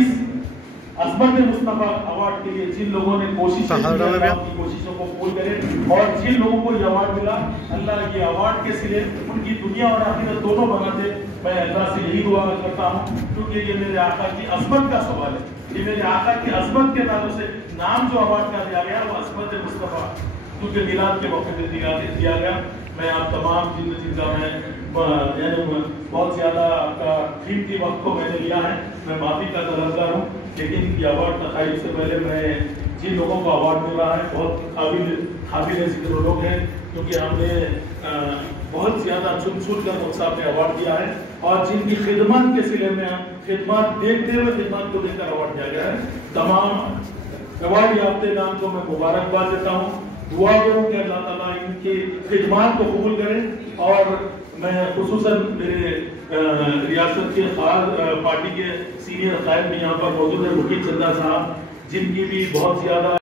अज़मत Mustafa award के लिए जिन लोगों ने कोशिश की कोशिशों को कबूल करें और जिन लोगों को ये अवार्ड मिला, अल्लाह ये अवार्ड के सिले उनकी दुनिया और आखिरत दोनों बनाते। मैं अल्लाह से यही दुआ करता हूँ, क्योंकि ये मेरे आका की अज़मत का सवाल है। ये मेरे आका की अज़मत के ताल्लुक से नाम जो अवार्ड का दिया गया वो अज़मत मुस्तफ़ा क्योंकि मिलाद के मौके पर दिया गया। मैं आप तमाम जिनका मैं बहुत ज़्यादा आपका कीमती वक्त को मैंने लिया है, मैं माफ़ी का तलबगार हूँ। लेकिन ये अवार्ड तक़रीब से पहले मैं जिन लोगों को अवार्ड मिल रहा है बहुत काबिल ज़िक्र लोग हैं, क्योंकि हमने बहुत ज़्यादा चुन कर मुझ साहब ने अवार्ड दिया है और जिनकी खिदमत के सिले में खिदमत देखते हुए खिदमत को देकर अवार्ड दिया गया है। तमाम अवार्ड याफ्ते नाम को मैं मुबारकबाद देता हूँ। दुआ करूँ कि अल्लाह ताला इनकी खिदमत को कबूल करे। और मैं खुसूसन मेरे रियासत के खास पार्टी के सीनियर कायद भी यहाँ पर मौजूद है, मुकीम चंदा साहब, जिनकी भी बहुत ज़्यादा